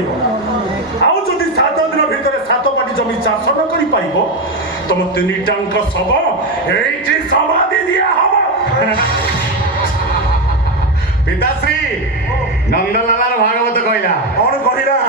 पाइबो आउ जदि 7 दिन भितर 7 पाटी जमी चाष न करि पाइबो तुम तीनिटांक सब एठी समाधि दिया हबो पिताश्री नंदलालार भागवत कहला कौन कहिला